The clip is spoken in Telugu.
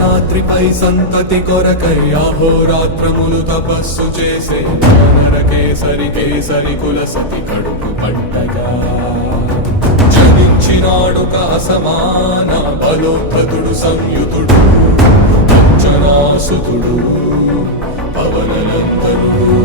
అంజనాద్రిపై సంతతి కొరకై అహోరాత్రములు తపస్సు చేసే నరకేసరి కేసరి కుల సతి కడుపు పట్టగా జనించినాడొక అసమాన బలోద్ధతుడు సంయుతుడు అంజనాసుతుడు పవననందనుడు.